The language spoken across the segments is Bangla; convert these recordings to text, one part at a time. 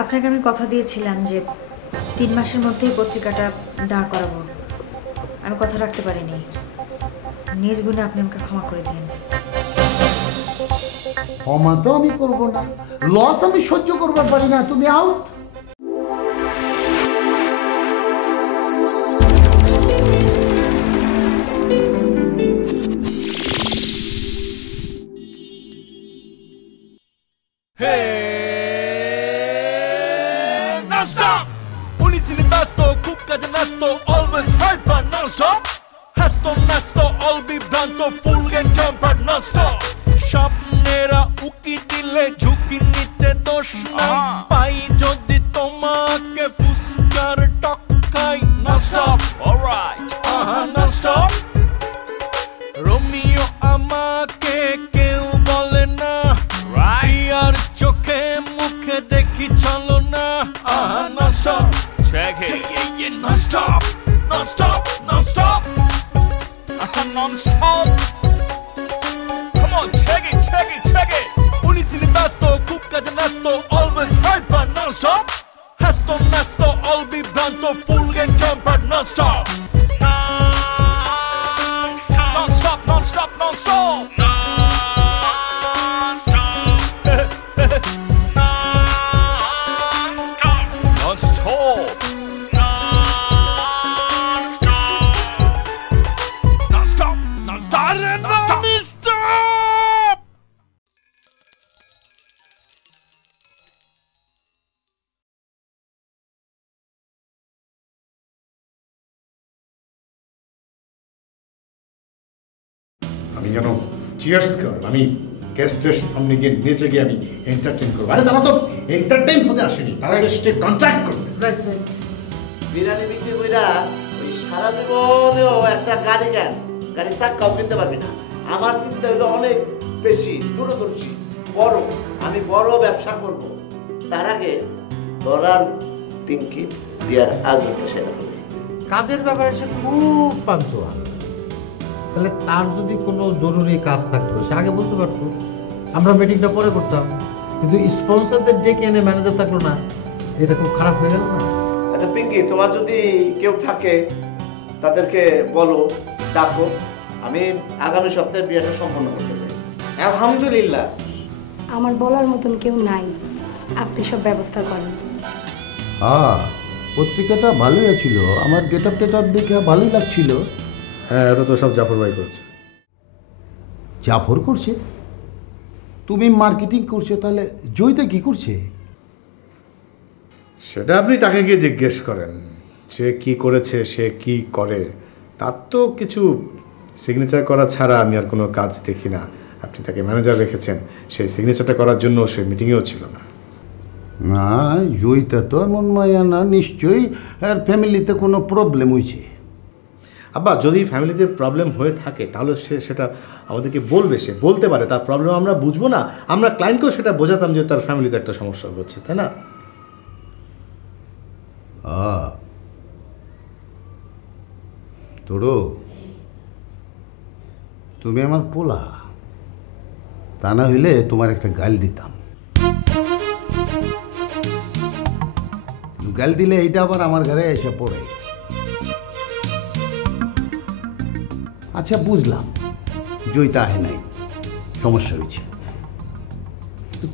আপনাকে আমি কথা দিয়েছিলাম যে 3 মাসের মধ্যেই পত্রিকাটা দাঁড় করাবো। আমি কথা রাখতে পারিনি। নিজ গুণে আপনি আমাকে ক্ষমা করে দিন। ক্ষমা তো আমি করবো না, লস আমি সহ্য করবার পারি না। তুমি out. Always hyper non-stop. Hasto nasto all be blanto full and jumper non-stop. স্বপ্নেরা উকি দিলে ঝুঁকি নিতে দোষ নাই, পাই যদি তোমাকে ফুসকার টক্কাই non-stop. Alright, non-stop. রোমিও আমাকে কেউ বলে না, আর চোখে মুখে দেখি চলো না non-stop. Check it. Hey, yeah, non-stop, non-stop, non-stop, non-stop. Come on, check it, check it, check it. Unitili basto, kupkaja nasto, always hyper non-stop. Hasto nasto, all be blanto, full and jumper non-stop. Non-stop, non-stop, non-stop. আমি যেন চিয়ার্স কর, আমি গেস্টের সামনে গিয়ে নেচে গিয়ে আমি এন্টারটেইন করবো। আরে তারা তো এন্টারটেইন হতে আসেনি, তারা এসে কন্ট্রাক্ট করতে। বিরিয়ানি বিক্রি কইরা ওই সারা জীবনেও একটা গাড়ি চাক্কাও কিনতে পারবি না। আমার চিন্তা হলো অনেক বেশি দূরদর্শী, বড়। আমি বড় ব্যবসা করব। তার আগে ধরার পিঙ্কি বিয়ার আয়োজনটা সেরা হবে। কাজের ব্যাপারে সে খুব পাঞ্চুয়াল। তাহলে তার যদি কোনো জরুরি কাজ থাকতো সে আগে বলতে পারতো, আমরা মিটিংটা পরে করতাম। কিন্তু স্পন্সরদের ডেকে এনে ম্যানেজার থাকলো না, এটা খুব খারাপ হয়ে গেল না? আচ্ছা পিঙ্কি, তোমার যদি কেউ থাকে তাদেরকে বলো, ডাকো। আমি আগামী সপ্তাহে বিয়েটা সম্পন্ন করতে চাই। আলহামদুলিল্লাহ। আমার বলার মতন কেউ নাই, আপনি সব ব্যবস্থা করেন। হ্যাঁ, পত্রিকাটা ভালোই ছিল, আমার গেট আপ টেট আপ দেখে ভালোই লাগছিল। হ্যাঁ, এটা তো সব জাফর ভাই করছে। জাফর করছে? তুমি মার্কেটিং করছো, তাহলে জয়িতা কি করছে? সেটা আপনি তাকে গিয়ে জিজ্ঞেস করেন, সে কি করেছে, সে কি করে। তার তো কিছু সিগনেচার করা ছাড়া আমি আর কোনো কাজ দেখি না। আপনি তাকে ম্যানেজার রেখেছেন, সেই সিগনেচারটা করার জন্য সে মিটিংয়েও ছিল না। না, জয়িতা তো এমন মায়া না, নিশ্চয়ই আর ফ্যামিলিতে কোনো প্রবলেম হয়েছে। আব্বা, যদি ফ্যামিলিতে প্রবলেম হয়ে থাকে তাহলে সে সেটা আমাদেরকে বলবে, সে বলতে পারে। তার প্রবলেম আমরা বুঝবো না, আমরা ক্লায়েন্টকেও সেটা বোঝাতাম যে তার ফ্যামিলিতে একটা সমস্যা হচ্ছে, তাই না? তোরো, তুমি আমার পোলা, তা না হইলে তোমার একটা গাল দিতাম। গাল দিলে এইটা আবার আমার ঘরে এসে পড়ে। আচ্ছা, বুঝলাম জয়িতা আহে নাই, সমস্যা হয়েছে।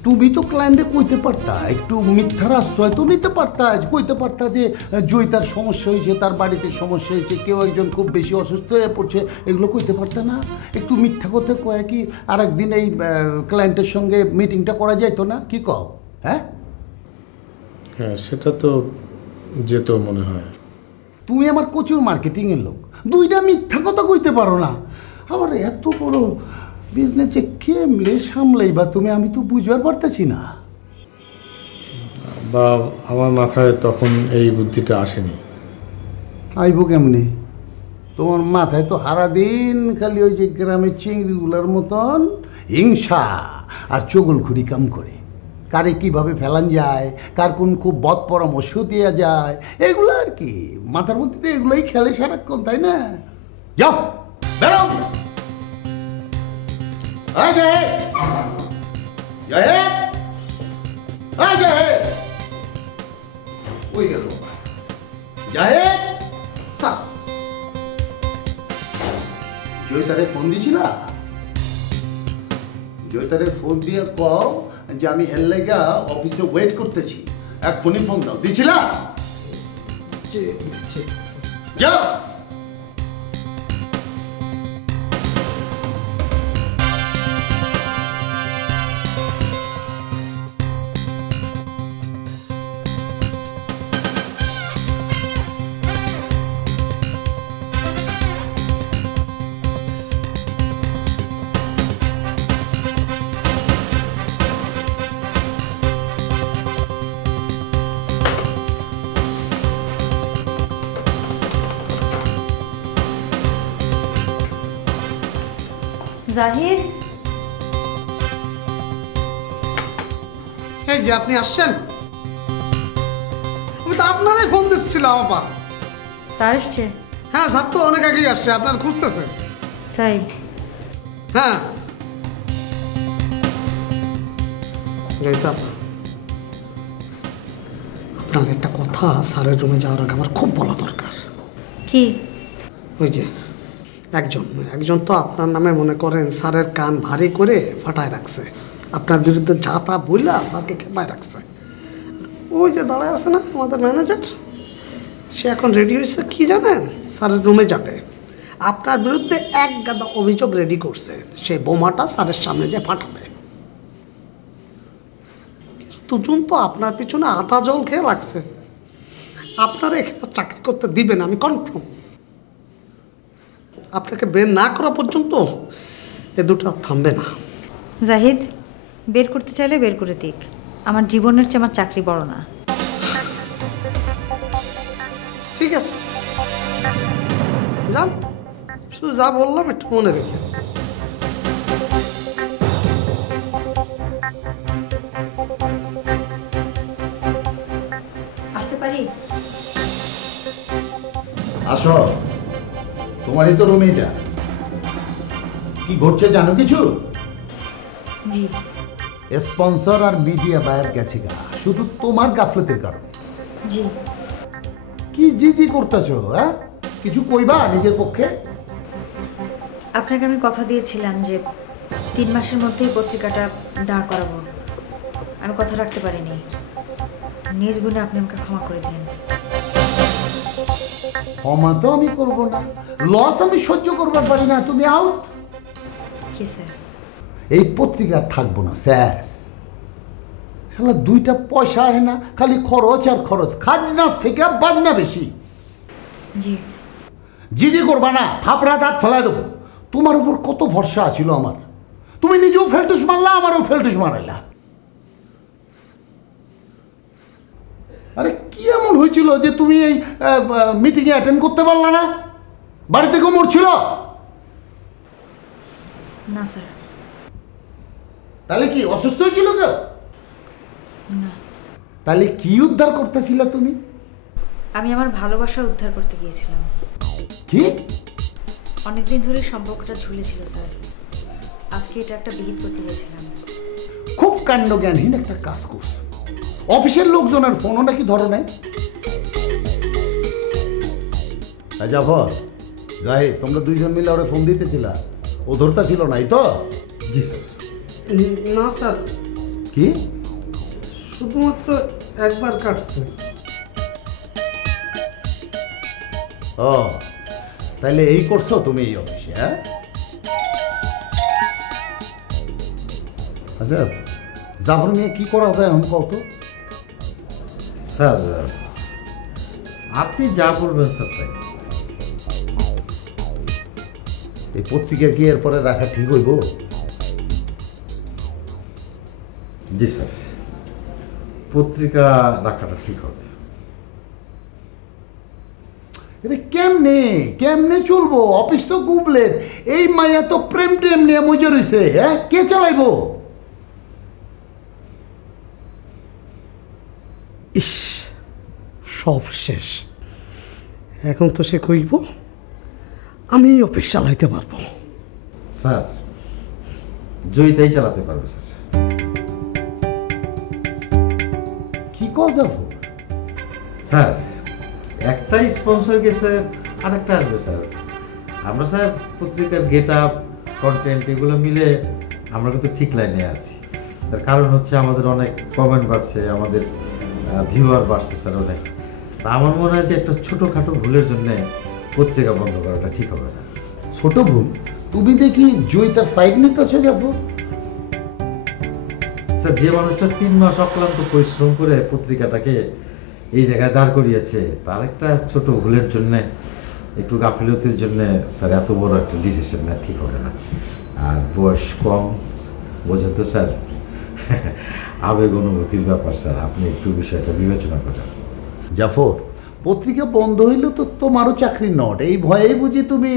তুমি তো ক্লায়েন্টে কইতে পারতা, একটু মিথ্যার আশ্রয় তো নিতে পারতা, কইতে পারতা যে জয়িতার সমস্যা হয়েছে, তার বাড়িতে সমস্যা হয়েছে, কেউ একজন খুব বেশি অসুস্থ হয়ে পড়ছে, এগুলো কইতে পারতা না? একটু মিথ্যা কথা কয়ে কি আর একদিন এই ক্লায়েন্টের সঙ্গে মিটিংটা করা যাইতো না? কি কও? হ্যাঁ হ্যাঁ, সেটা তো যেত মনে হয়। তুমি আমার প্রচুর মার্কেটিংয়ের লোক, দুইটা মিথ্যা কথা কইতে পারো না। আবার এত বড় বিজনেসে কেমলে সামলাইবা তুমি, আমি তো বুঝবার পারতেছি না। বা আমার মাথায় তখন এই বুদ্ধিটা আসেনি। আইব কেমনে? তোমার মাথায় তো সারাদিন খালি ওই যে গ্রামের চিংড়িগুলার মতন হিংসা আর চগলখুরি কাম করে। কারে কিভাবে ফেলান যায়, কার কোন খুব বদ পরামর্শ দেওয়া যায়, এগুলো আর কি মাথার মধ্যে তো এগুলোই খেলে সারাক্ষণ, তাই না? যাও, বেরো। কই গেল জাহেদ স্যার জয়িতারে ফোন দিছিলা জয়িতারে ফোন দিয়ে কও যে আমি এর লাগা অফিসে ওয়েট করতেছি এক্ষুনি ফোন দাও দিছিলা যাও জাহিদ, এই যে আপনি আসছেন, আমি তো আপনারই ফোন দিচ্ছিলাম আপা। স্যার এসছে? হ্যাঁ স্যার তো অনেক আগেই আসছে, আপনার খুঁজতেছেন। তাই? হ্যাঁ জয়িতা আপা, আপনার একটা কথা স্যারের রুমে যাওয়ার আগে আমার খুব বলা দরকার। কি? ওই যে একজন তো আপনার নামে মনে করেন স্যারের কান ভারী করে ফাটায় রাখছে, আপনার বিরুদ্ধে যা তা বললা স্যারকে খেপায় রাখছে। ওই যে দাঁড়ায় আছে না আমাদের ম্যানেজার, সে এখন রেডি হয়েছে কি জানেন, স্যারের রুমে যাবে, আপনার বিরুদ্ধে এক গাদা অভিযোগ রেডি করছে, সেই বোমাটা স্যারের সামনে যে ফাটাবে। দুজন তো আপনার পিছনে আধা জল খেয়ে রাখছে, আপনারা এখানে চাকরি করতে দিবেন আমি কনফার্ম। আপনাকে বের না করা পর্যন্ত এ দুটো থামবে না। জাহিদ, বের করতে চাইলে বের করে দিক, আমার জীবনের চেয়ে আমার চাকরি বড় না। ঠিক আছে যান, শুধু যা বললাম একটু মনে রেখে। আসতে পারি? আসো, তোমারই তো রুম এইটা। কি ঘটছে জানো কিছু? জি। স্পন্সর আর মিডিয়া বায়ার গেছে গা, শুধু তোমার গাফলতির কারণে। জি। কি জি জি করতেছো? হ্যাঁ, কিছু কইবা নিজের পক্ষে? আপনাকে আমি কথা দিয়েছিলাম যে 3 মাসের মধ্যেই পত্রিকাটা দাঁড় করাবো। আমি কথা রাখতে পারিনি। নিজ গুণে আপনি আমাকে ক্ষমা করে দিন। ক্ষমা তো আমি করবো না, লস আমি সহ্য করবার পারি না। তুমি আউট। জি স্যার। এই পত্রিকা থাকবো না স্যার। শালা 2টা পয়সা হয় না, খালি খরচ আর খরচ, খাজনা থেকে বাজনা বেশি। জি। জি জি করবা না, থাপড়া দাঁত ফেলাই দেবো। তোমার উপর কত ভরসা ছিল আমার, তুমি নিজেও ফেলটুস মারলা, আমারও ফেলটুস মারাইলা। আরে কি এমন হয়েছিল যে তুমি এই মিটিংয়ে অ্যাটেন্ড করতে পারলা না? বাড়িতে কেউ মরছিল? না স্যার। তাহলে কি অসুস্থ হয়েছিল কেউ? না। তাহলে কি উদ্ধার করতেছিল তুমি? আমি আমার ভালোবাসা উদ্ধার করতে গিয়েছিলাম। কি? অনেকদিন ধরে সম্পর্কটা ঝুলেছিল স্যার, আজকে এটা একটা বিহিত করতে গিয়েছিলাম। খুব কাণ্ডজ্ঞানহীন একটা কাজ করছো। অফিসের লোকজনের ফোনও নাকি ধরো নাই? জাফর, জাহিদ, তোমরা 2জন মিলে ওরা ফোন দিতেছিলা, ও ধরতা ছিল নাই তো? জি স্যার। না স্যার, কি? শুধুমাত্র একবার কাটছে। ও, তাহলে এই করছো তুমি এই অফিসে? হ্যাঁ, আচ্ছা জাফর নিয়ে কি করা যায় এখন কত? স্যার আপনি যা বলবেন স্যার তাই। এই পত্রিকা কি এরপরে রাখা ঠিক হইব? জি স্যার, পত্রিকা রাখাটা ঠিক হবে। এটা কেমনে কেমনে চলবো? অফিস তো গুবলেট, এই মাইয়া তো প্রেম টেম নিয়ে মজা রয়েছে। হ্যাঁ, কে চালাইবো? ইস, সব শেষ। এখন তো সে কইব আমি অফিস চালাইতে পারবো। স্যার জয়িতাই চালাতে পারবে স্যার। কি কর যাব? স্যার একটাই স্পন্সর গেছে, আরেকটা আসবে স্যার। আমরা স্যার পত্রিকার গেট আপ, কন্টেন্ট এগুলো মিলে আমরা কিন্তু ঠিক লাইনে আছি। তার কারণ হচ্ছে আমাদের অনেক কমেন্ট বাড়ছে, আমাদের ভিউয়ার বাড়ছে স্যার অনেক। তা আমার মনে হয় যে একটা ছোটোখাটো ভুলের জন্য পত্রিকা বন্ধ করাটা ঠিক হবে না। ছোট ভুল? তুমি দেখি জয়িতার সাইড নিতেছো যাবো। স্যার যে মানুষটা 3 মাস অক্লান্ত পরিশ্রম করে পত্রিকাটাকে এই জায়গায় দাঁড় করিয়েছে, তার একটা ছোট ভুলের জন্য, একটু গাফিলতির জন্য স্যার এত বড় একটা ডিসিশন না, ঠিক হবে না। আর বয়স কম, বোঝেন তো স্যার, আবেগ অনুভূতির ব্যাপার স্যার, আপনি একটু বিষয়টা বিবেচনা করেন। জাফর, পত্রিকা বন্ধ হইলে তো তোমারও চাকরি নট, এই ভয়েই বুঝি তুমি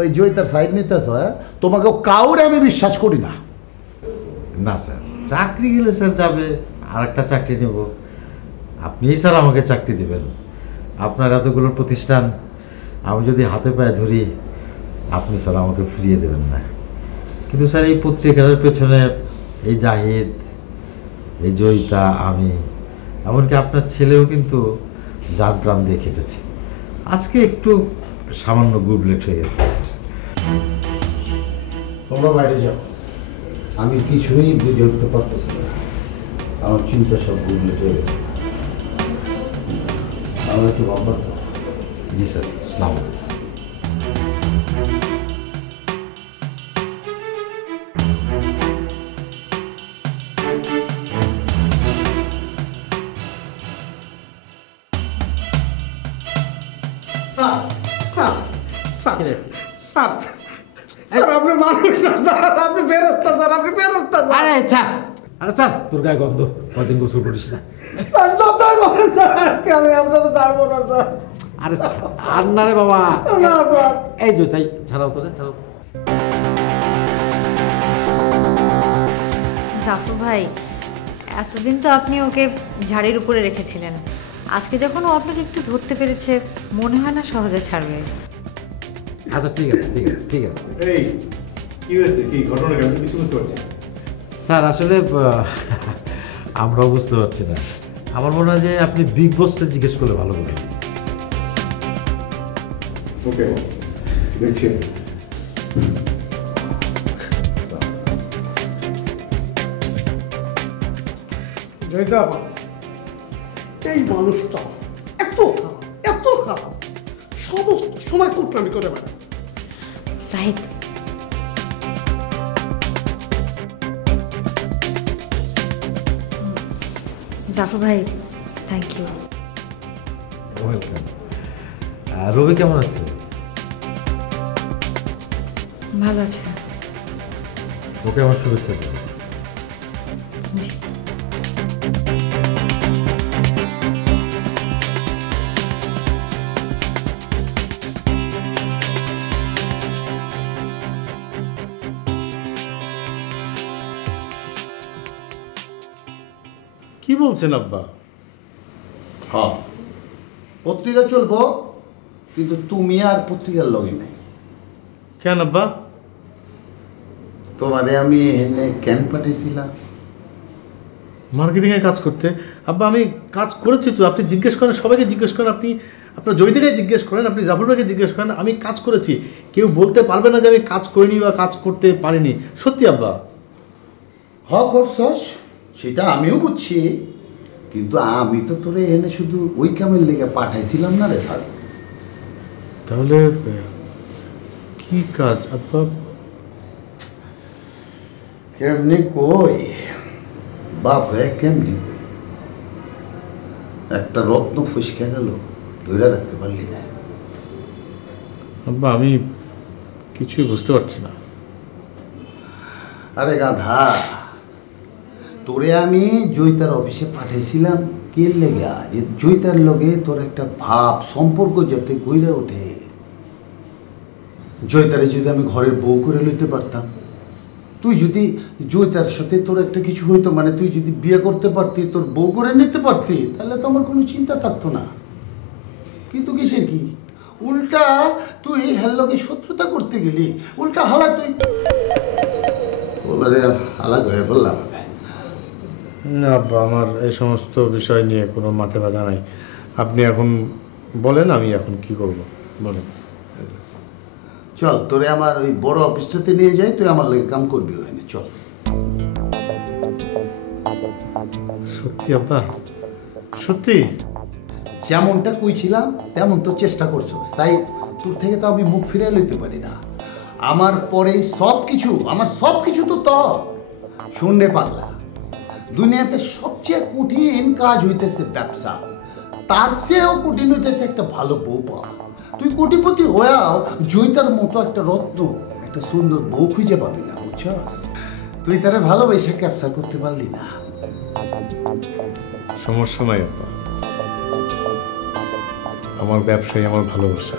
ওই জয়িতার সাইড নিতেছ? হ্যাঁ, তোমাকে কাউরে আমি বিশ্বাস করি না। না স্যার, চাকরি গেলে স্যার যাবে, আর একটা চাকরি নেব। আপনিই স্যার আমাকে চাকরি দেবেন। আপনার এতগুলো প্রতিষ্ঠান আমি যদি হাতে পায়ে ধরি, আপনি স্যার আমাকে ফিরিয়ে দেবেন না। কিন্তু স্যার এই পত্রিকার পেছনে এই জাহিদ, এই জয়িতা, আমি, এমনকি আপনার ছেলেও কিন্তু জান প্রাণ দিয়ে কেটেছে। আজকে একটু সামান্য গুবলেট হয়ে গেছে স্যার। তোমরা বাইরে যাও, আমি কিছুই বুঝে উঠতে পারতেছি না, আমার চিন্তা সব গুগলে হয়ে গেছে। আমার একটু নম্বর দাও। জি স্যার, আসসালামু আলাইকুম। Sir sir sir sir sir আপনি মানুষ না স্যার, আপনি ফেরস্তা স্যার, আপনি ফেরস্তা স্যার। আরে স্যার, আরে স্যার, তোর গায়ে গন্ধ, কদিন গোসল করিস না। স্যার যতই বলেন স্যার, আজকে আমি আপনারা ছাড়বো না স্যার। আরে আর না রে বাবা, না স্যার। এই যে তাই ছাড়াও তো রে, ছাড়াও। জাফর ভাই, এতদিন তো আপনি ওকে ঝাড়ির উপরে রেখেছিলেন, আজকে যখন ও আপনাকে একটু ধরতে পেরেছে, মনে হয় না সহজে ছাড়বে। আচ্ছা ঠিক আছে, ঠিক আছে, ঠিক আছে। এই কি হয়েছে, কি ঘটনা, কেন কিছু বুঝতে পারছি না। স্যার আসলে আমরাও বুঝতে পারছি না। আমার মনে হয় যে আপনি বিগ বসটা জিজ্ঞেস করলে ভালো হবে। ওকে, দেখছি। জয়িতা, এই মানুষটা এত খারাপ, এত খারাপ, সমস্ত সময় কুটনামি করে বেড়ায়। সাহিদ, জাফর ভাই, থ্যাংক ইউ। ওয়েলকাম। রবি কেমন আছে? ভালো আছে। ওকে আমার শুভেচ্ছা দেবো। জি। কি বলছেন আব্বা? হ্যাঁ, পত্রিকা চলবো, কিন্তু তুমি আর পত্রিকার লগে নাই। কেন আব্বা? তোমারে আমি এনে কেন পাঠিয়েছিলাম? মার্কেটিংয়ে কাজ করতে। আব্বা আমি কাজ করেছি তো, আপনি জিজ্ঞেস করেন, সবাইকে জিজ্ঞেস করেন, আপনি আপনার জয়িতাকে জিজ্ঞেস করেন, আপনি জাফর ভাইকে জিজ্ঞেস করেন, আমি কাজ করেছি। কেউ বলতে পারবে না যে আমি কাজ করিনি বা কাজ করতে পারিনি। সত্যি আব্বা। করছস, সেটা আমিও বুঝছি, কিন্তু আমি তো তোরে এনে শুধু ওই কামের লেগে পাঠাইছিলাম না রে স্যার। তাহলে কি কাজ আব্বা? কেমনি কই বাপ রে, কেমনি কই, একটা রত্ন ফসকে গেল, ধরে রাখতে পারলি না। আব্বা আমি কিছুই বুঝতে পারছি না। আরে গাধা, তোরে আমি জয়িতার অফিসে পাঠিয়েছিলাম কে লেগা, যে জয়িতার লগে তোর একটা ভাব সম্পর্ক যাতে গইরা ওঠে। জয়িতারে যদি আমি ঘরের বউ করে লইতে পারতাম, তুই যদি জয়িতার সাথে তোর একটা কিছু হইতো, মানে তুই যদি বিয়ে করতে পারতি, তোর বউ করে নিতে পারতি, তাহলে তো আমার কোনো চিন্তা থাকতো না। কিন্তু কিসের কি, উল্টা তুই হের লগে শত্রুতা করতে গেলি, উল্টা হালা তুই বলে আলাগ হয়ে বললাম। না আব্বা, আমার এই সমস্ত বিষয় নিয়ে কোনো মাথা ব্যথা নাই। আপনি এখন বলেন আমি এখন কি করব বলেন। চল তোরে আমার ওই বড় অফিসটাতে নিয়ে যাই, তুই আমার লাগে কাম করবি ওখানে, চল। সত্যি আব্বা? সত্যি? যেমনটা কইছিলাম তেমন তো চেষ্টা করছো, তাই তোর থেকে তো আমি মুখ ফিরে লইতে পারি না। আমার পরেই সব কিছু, আমার সব কিছু তো তোর। শুনলে পাগলা, দুনিয়াতে সবচেয়ে কঠিন কাজ হইতেছে ব্যবসা, তার চেয়েও কঠিন হইতেছে একটা ভালো বউ পাওয়া। তুই কোটিপতি হয়েও জয়িতার মতো একটা রত্ন, একটা সুন্দর বউ খুঁজে পাবি না, বুঝছস? তুই তারে ভালোবেসে ক্যাপচার করতে পারলি না। সমস্যা নাই আব্বা, আমার ব্যবসায় আমার ভালোবাসা।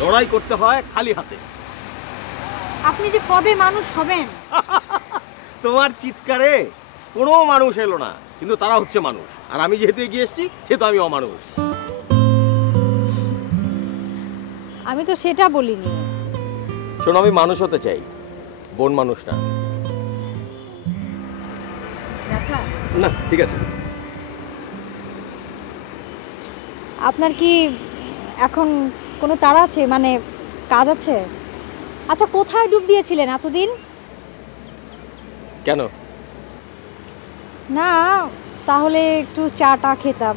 লড়াই করতে হয় খালি হাতে। আপনি যে কবে মানুষ হবেন? তোমার চিৎকারে কোনো মানুষ এলো না, কিন্তু তারা হচ্ছে মানুষ, আর আমি যেহেতু এগিয়ে এসেছি সেহেতু আমি অমানুষ। আমি তো সেটা বলিনি। শোনো, আমি মানুষ হতে চাই, বন মানুষ না। না ঠিক আছে। আপনার কি এখন কোনো তাড়া আছে, মানে কাজ আছে? আচ্ছা, কোথায় ডুব দিয়েছিলেন এতদিন? কেন? না, তাহলে একটু চাটা খেতাম,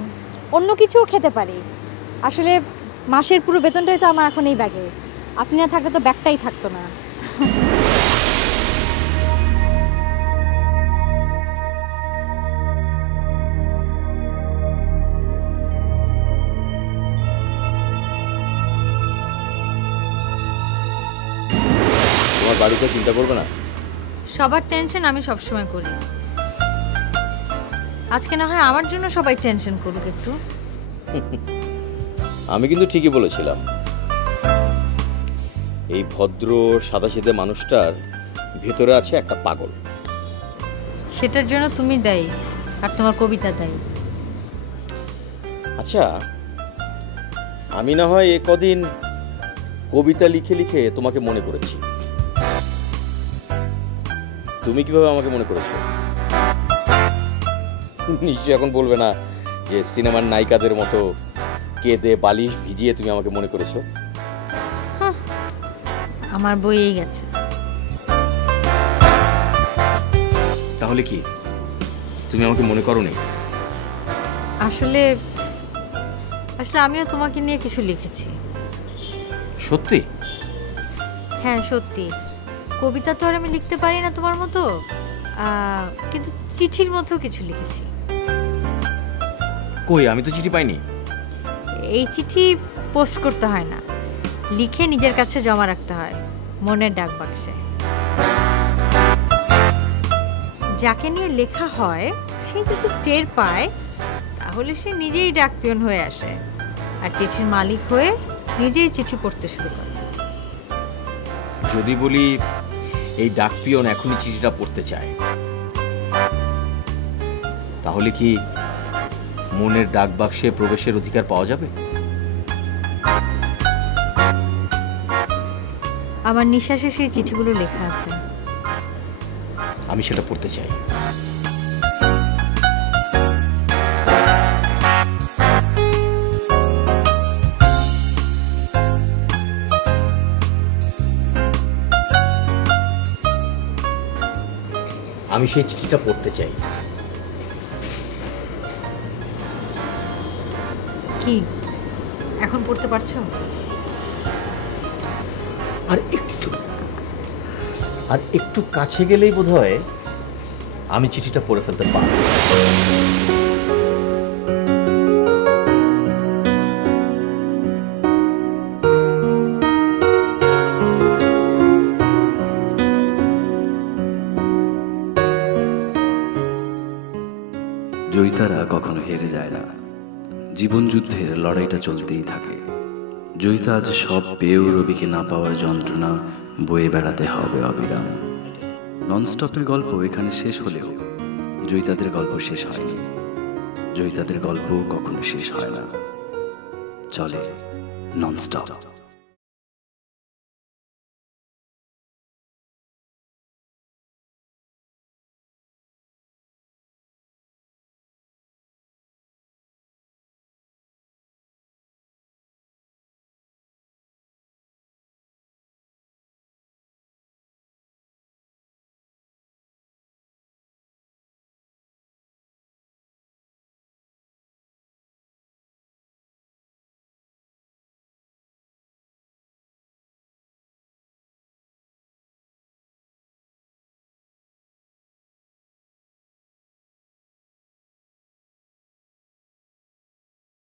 অন্য কিছুও খেতে পারি। আসলে মাসের পুরো বেতনটাই তো আমার এখন এই ব্যাগে, আপনি না থাকলে তো ব্যাগটাই থাকতো না। তোমার বাড়িতে চিন্তা করবে না? সবার টেনশন আমি সবসময় করি, আজকে না হয় আমার জন্য সবাই টেনশন করুক একটু। আমি কিন্তু ঠিকই বলেছিলাম, এই ভদ্র সাদাসিধে মানুষটার ভেতরে আছে একটা পাগল। সেটার জন্য তুমি দায়ী, আর তোমার কবিতা দায়ী। আচ্ছা, আমি না হয় এ কদিন কবিতা লিখে লিখে তোমাকে মনে করেছি, তুমি কিভাবে আমাকে মনে করেছো? নিশ্চয়ই এখন বলবে না যে সিনেমার নায়িকাদের মতো কেঁদে বালিশ ভিজিয়ে তুমি আমাকে মনে করেছো। আমার বইয়েই গেছে। তাহলে কি তুমি আমাকে মনে করোনি? আসলে আমিও তোমাকে নিয়ে কিছু লিখেছি। সত্যি? হ্যাঁ সত্যি। কবিতা তো আর আমি লিখতে পারি না তোমার মতো, কিন্তু চিঠির মতো কিছু লিখেছি। কই, আমি তো চিঠি পাইনি। এই চিঠি পোস্ট করতে হয় না, লিখে নিজের কাছে জমা রাখতে হয় মনের ডাক বাক্সে। যাকে নিয়ে লেখা হয় সে যদি টের পায় তাহলে সে নিজেই ডাকপিয়ন হয়ে আসে, আর চিঠির মালিক হয়ে নিজেই চিঠি পড়তে শুরু করে। যদি বলি এই ডাকপিয়ন এখনই চিঠিটা পড়তে চায়, তাহলে কি মনের ডাক বাক্সে প্রবেশের অধিকার পাওয়া যাবে? আমার নিঃশ্বাসে সেই চিঠিগুলো লেখা আছে, আমি সেটা পড়তে চাই। আমি সেই চিঠিটা পড়তে চাই। কি এখন পড়তে পারছো? আর একটু কাছে গেলেই বোধহয় আমি চিঠিটা পড়ে ফেলতে পারবো। জয়িতারা কখনো হেরে যায় না, জীবন যুদ্ধের লড়াইটা চলতেই থাকে। জয়িতা আজ সব পেয়েও রবিকে না পাওয়ার যন্ত্রণা বয়ে বেড়াতে হবে অবিরাম। ননস্টপের গল্প এখানে শেষ হলেও জয়িতাদের গল্প শেষ হয়নি। জয়িতাদের গল্প কখনো শেষ হয় না, চলে ননস্টপ।